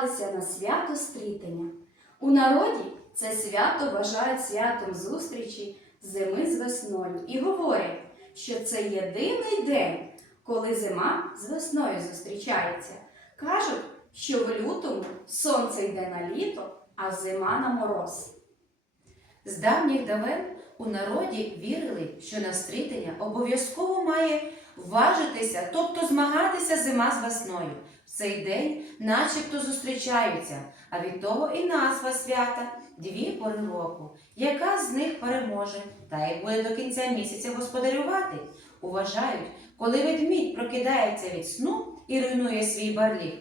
зібралися на свято стрітення. У народі це свято вважають святом зустрічі зими з весною і говорять, що це єдиний день, коли зима з весною зустрічається. Кажуть, що в лютому сонце йде на літо, а зима на мороз. З давніх давен у народі вірили, що на стрітення обов'язково має важитися, тобто змагатися зима з весною. Цей день начебто зустрічаються, а від того і назва свята дві пори року. Яка з них переможе та й буде до кінця місяця господарювати? Уважають, коли ведмідь прокидається від сну і руйнує свій барліг,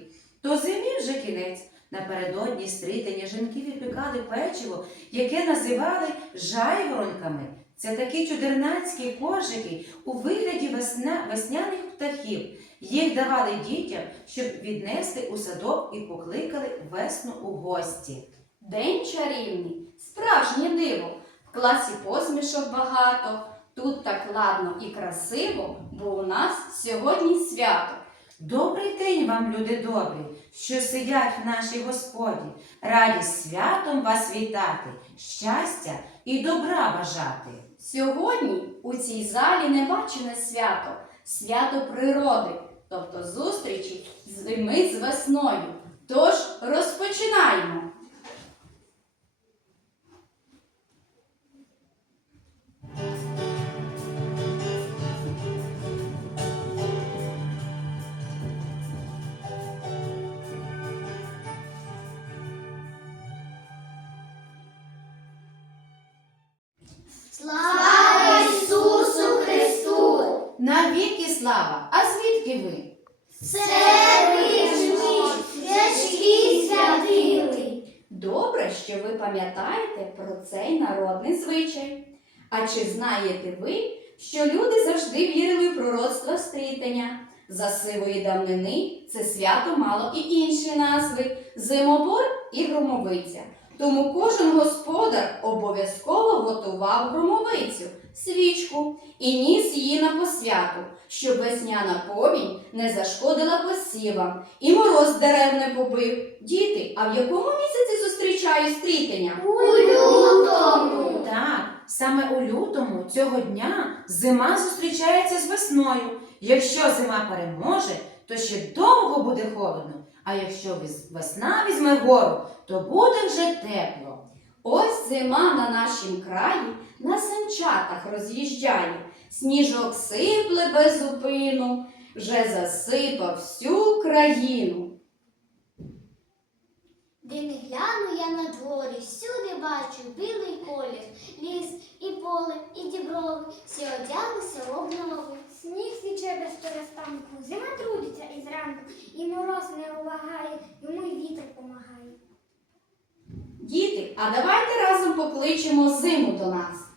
то зимі вже кінець. Напередодні стрітення жінки випікали печиво, яке називали жайворонками. Це такі чудернацькі коржики у вигляді весна, весняних птахів. Їх давали дітям, щоб віднести у садок і покликали весну у гості. День чарівний, справжнє диво. В класі посмішок багато. Тут так ладно і красиво, бо у нас сьогодні свято. Добрий день вам, люди добрі, що сидять в нашій господі. Раді святом вас вітати, щастя і добра бажати. Сьогодні у цій залі небачене свято, свято природи, тобто зустрічі зими з весною. Тож розпочинаємо. Слава Ісусу Христу! Навіки слава! А звідки ви? Це вижміть, свячки святили. Добре, що ви пам'ятаєте про цей народний звичай. А чи знаєте ви, що люди завжди вірили в пророцтво стрітення? За сивої давнини це свято мало і інші назви зимобор і громовиця. Тому кожен господар обов'язково готував громовицю, свічку і ніс її на посвяту, щоб весняна повінь не зашкодила посівам і мороз дерев не побив. Діти, а в якому місяці зустрічають стрітення? У лютому. Так, саме у лютому цього дня зима зустрічається з весною. Якщо зима переможе, то ще довго буде холодно. А якщо весна візьме гору, то буде вже тепло. Ось зима на нашім краї на санчатах роз'їжджає, сніжок сипле без зупину, вже засипав всю країну. Де не гляну я на дворі, всюди бачу білий колір, ліс і поле, і діброви, всі одяглися обнови. Сніг свіче без перестанку, зима трудиться із ранку, і мороз не увагає, йому й вітер помагає. Діти, а давайте разом покличемо зиму до нас.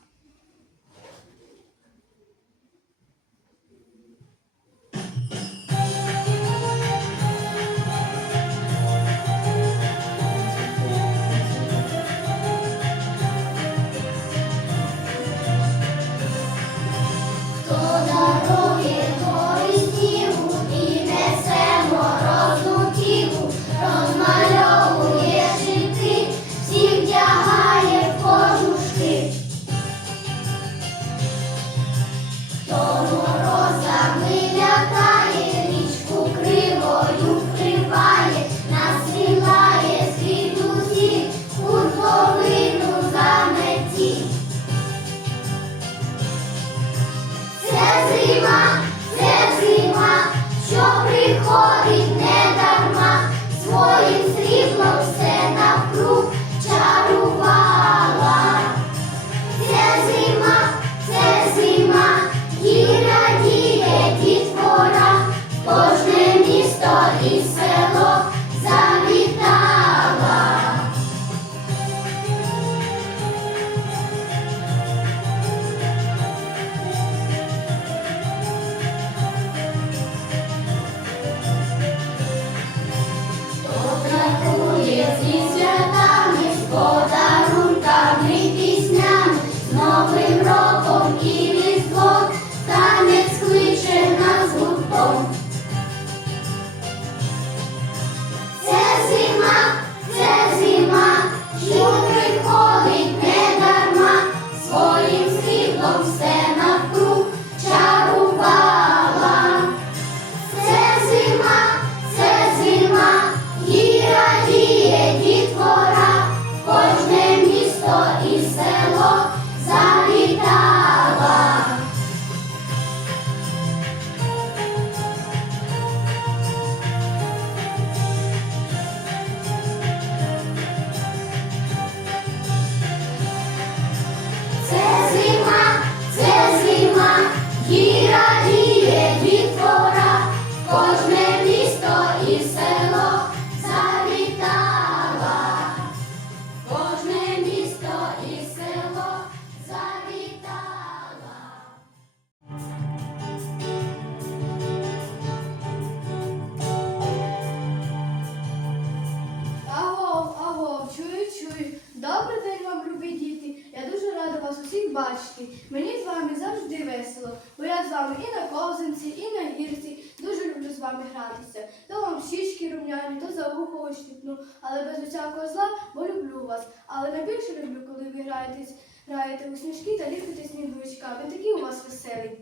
Бачити. Мені з вами завжди весело, бо я з вами і на ковзанці, і на гірці. Дуже люблю з вами гратися. То вам щічки рум'яні, то за ухо ощипну, але без усякого зла, бо люблю вас. Але найбільше люблю, коли ви граєтесь, граєте у сніжки та ліпите сніговичка. Ви такі у вас веселі.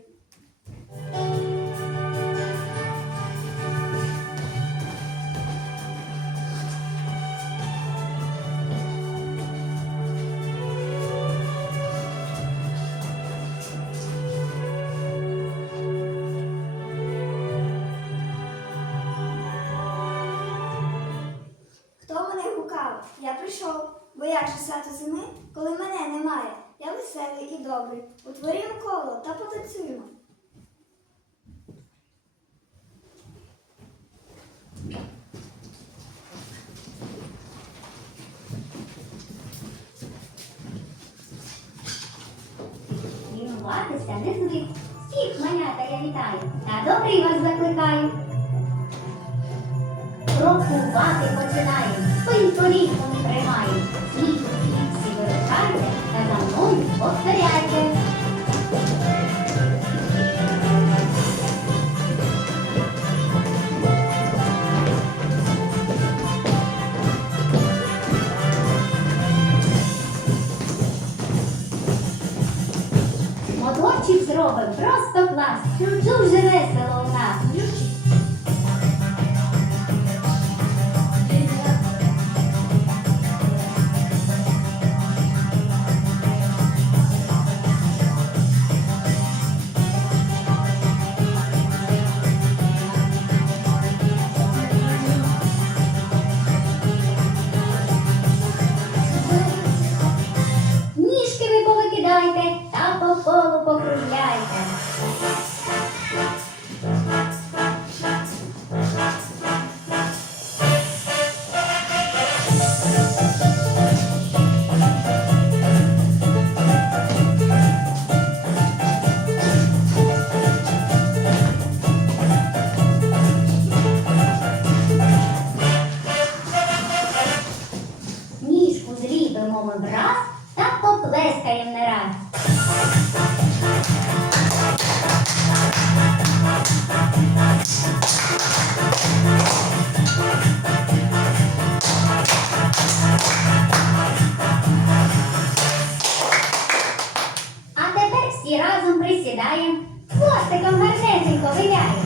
Я прийшов. Бо як же свято зими, коли мене немає? Я веселий і добрий. Утворімо коло та потанцюємо. Лінуватися не звик. Всіх манята я вітаю, та добрий вас закликаю. Крокувати починає, спин поріхом тримаємо. Сніг всі вирушайте, та за мною повторяйте. Всі разом присідаємо, хвостиком гарнесенько виляємо.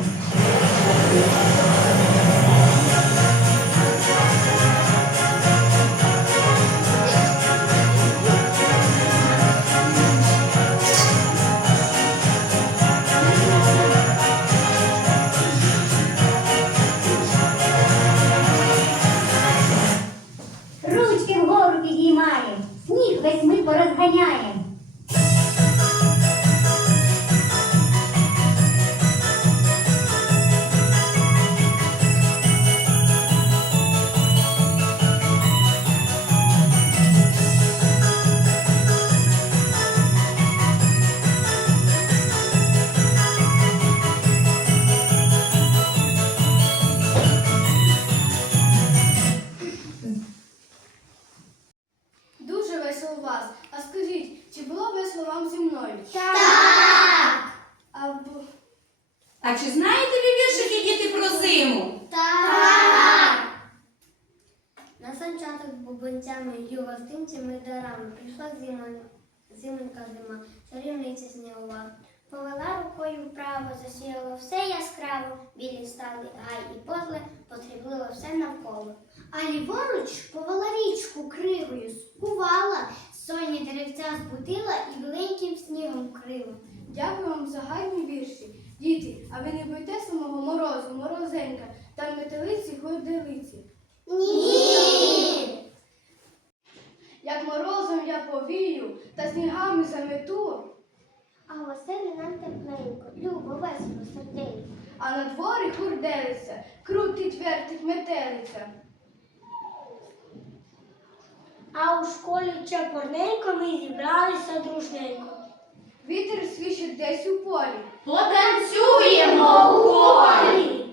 Прийшла зима, зименька зима, чарівниця снігова. Повела рукою вправо, засіяло все яскраво, білі стали гай і позле, потрібливо все навколо. А ліворуч повела річку кривою, скувала, соні деревця збудила і біленьким снігом вкрила. дякую вам за гарні вірші. Діти, а ви не боїте самого морозу, морозенька, там метелиці ходилиці. Ні! Як морозом я повію та снігами замету, А оселі нам тепленько, любо, весело, серденько. а на дворі хурделиця, крутить вертить метелиця. А у школі чепурненько ми зібралися дружненько. Вітер свищить десь у полі. Потанцюємо у колі.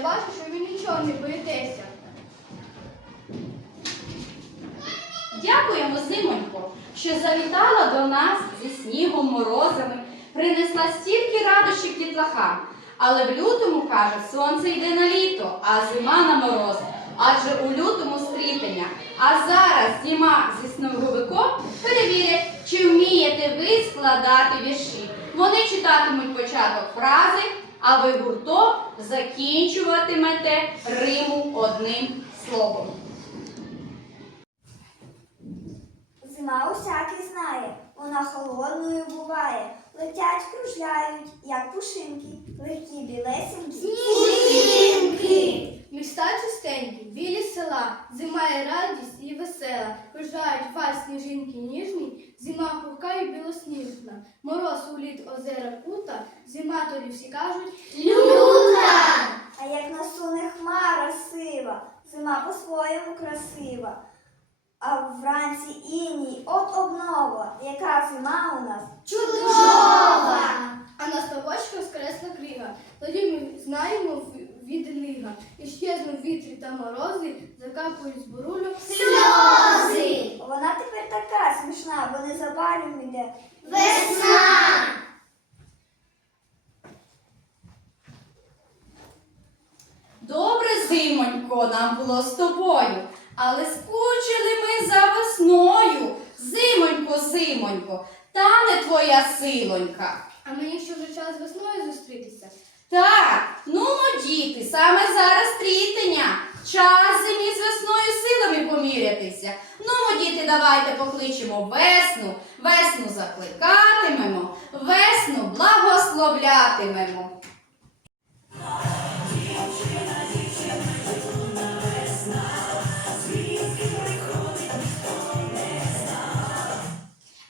Я бачу, що ви нічого не боїтеся. Дякуємо, зимонько, що завітала до нас зі снігом, морозами, принесла стільки радощів дітлахам. Але в лютому, каже, сонце йде на літо, а зима на мороз. Адже у лютому стрітення. А зараз зима зі сніговиком перевірять, чи вмієте ви складати вірші. Вони читатимуть початок фрази, а ви гуртом закінчуватимете риму одним словом. Зима усякий знає, вона холодною буває. Летять, кружляють, як пушинки, легкі білесенькі. Сніжинки! Міста чистенькі, білі села, зима є радість і весела. Кружають вас сніжинки ніжні, зима пухка і білосніжна. Мороз у літ озера кута, зима тоді всі кажуть А як насуне хмара сива, зима по-своєму красива. А вранці іній, от обнова, яка зима у нас чудова! А на ставочках скресла крига. Тоді ми знаємо в- від нига. І щезнуть вітрі та морози, закапують з бурульок Сльози! Вона тепер така смішна, бо незабаром йде весна! Добре, зимонько, нам було з тобою, але скучили ми за весною. Зимонько, зимонько, тане твоя силонька. А мені що вже час весною зустрітися? Так, ну діти, саме зараз трітення. Час зимі з весною силами помірятися. Ну діти, давайте покличемо весну, весну закликатимемо, весну благословлятимемо.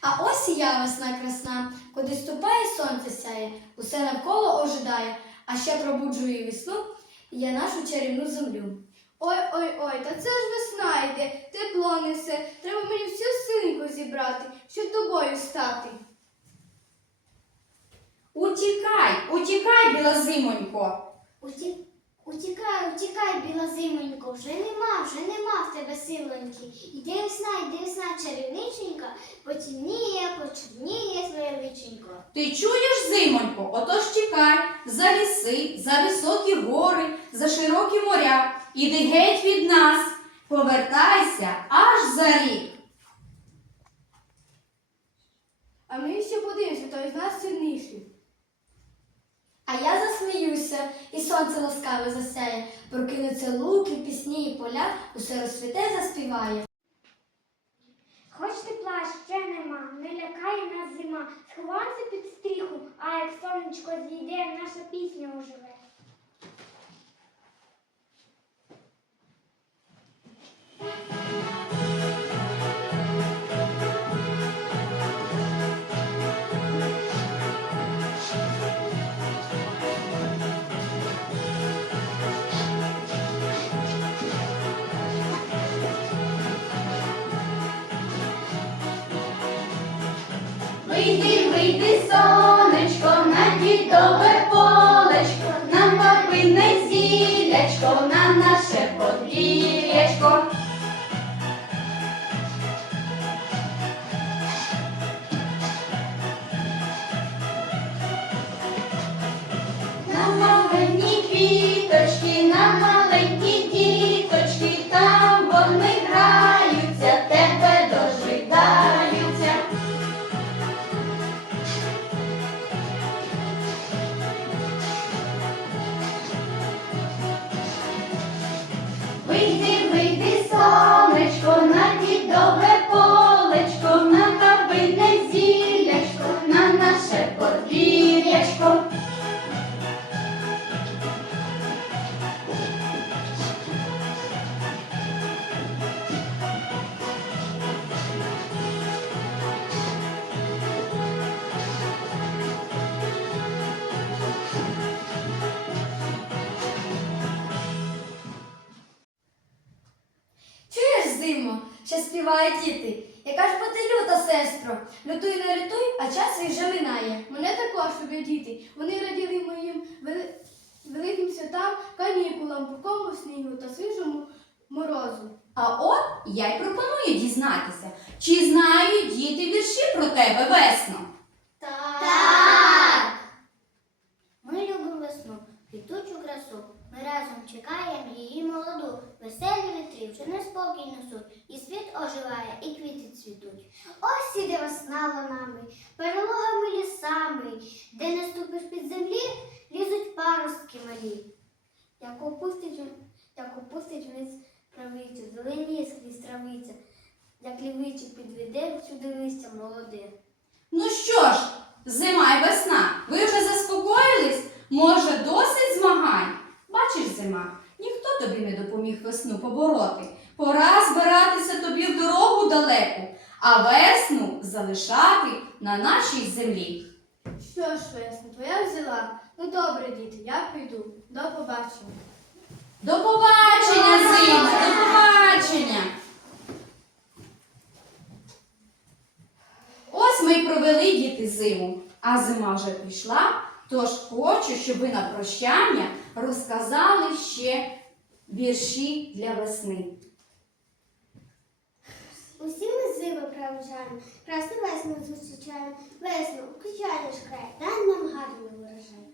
А ось і я весна красна, куди ступає сонце сяє, усе навколо ожидає, а ще пробуджує весну я нашу чарівну землю. Ой, ой, ой, та це ж весна йде, тепло несе. Треба мені всю синку зібрати, щоб тобою стати. Утікай, утікай, білозимонько. Уті... Утікай, утікай, біла зимонько, вже нема, вже нема в тебе силоньки. Іде весна, іде весна, чарівниченька, потемніє, почорніє своє личенько. Ти чуєш, зимонько? Отож тікай за ліси, за високі гори, за широкі моря. Іди геть від нас, повертайся аж за рік. А ми ще подивимося, хто із нас сильніший. А я засміюся, і сонце ласкаве засяє, прокинуться луки, пісні і поля, усе розсвіте заспіває. Хоч тепла ще нема, не лякає нас зима. Сховайся під стріху, а як сонечко зійде, наша пісня оживе. Сонечко, на дідове полечко, на бабине зілячко, на наше подвір'ячко. На маленькі квіточки, на маленькі співають діти. Яка ж бо ти люта, сестро? Лютуй не лютуй, а час свій вже минає. Мене також люблять діти. Вони раділи моїм вели- великим святам, канікулам, пухкому снігу та свіжому морозу. А от я й пропоную дізнатися, чи знають діти вірші про тебе весно? Так. Ми любимо весну, квітучу красу. Ми разом чекаємо її молоду. Вітри вже неспокій несуть. І світ оживає, і квіти цвітуть. Ось іде весна ланами, перелогами лісами, де не ступиш під землі, лізуть паростки малі. Як опустить, як опустить вниз травицю, зеленіє скрізь травиця, як лівичі підведе всюди листя молоде. Ну що ж, зима й весна, ви вже заспокоїлись? Може, досить змагань? Бачиш, зима, ніхто тобі не допоміг весну побороти. Пора збиратися тобі в дорогу далеку, а весну залишати на нашій землі. Що ж, весна, твоя взяла. Ну добре, діти, я піду. До побачення. До побачення, зима, до побачення. Ось ми й провели діти зиму, а зима вже прийшла, тож хочу, щоб ви на прощання розказали ще вірші для весни. Усі ми зиви проважаємо, красну весну зустрічаємо, весну укричаєш край, дай нам гарний урожай.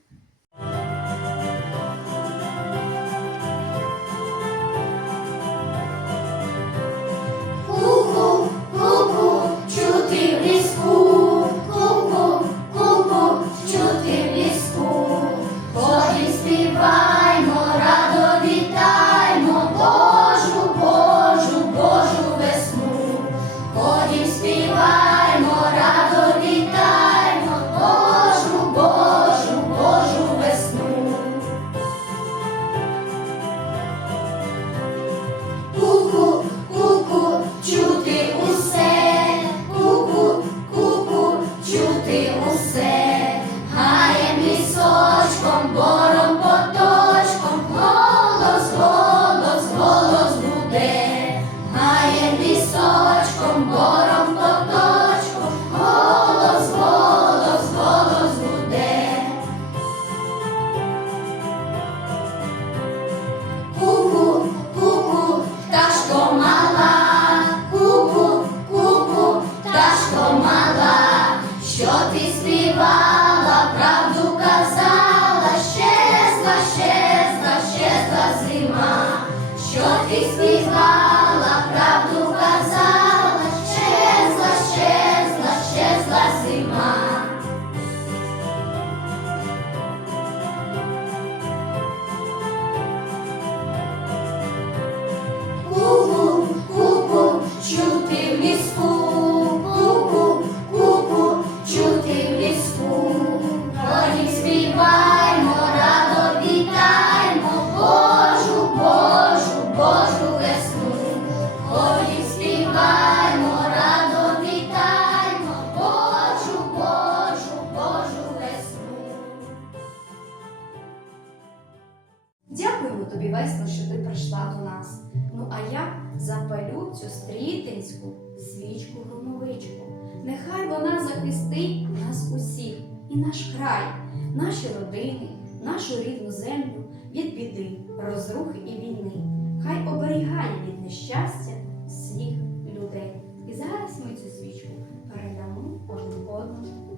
Війни. Хай оберігає від нещастя всіх людей. І зараз ми цю свічку передамо один одному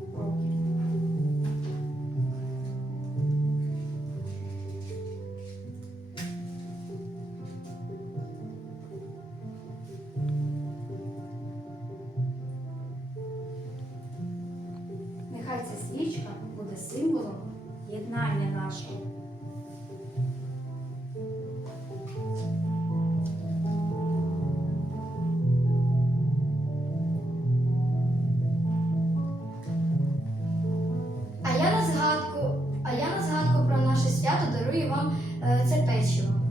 свято вам е, це печиво.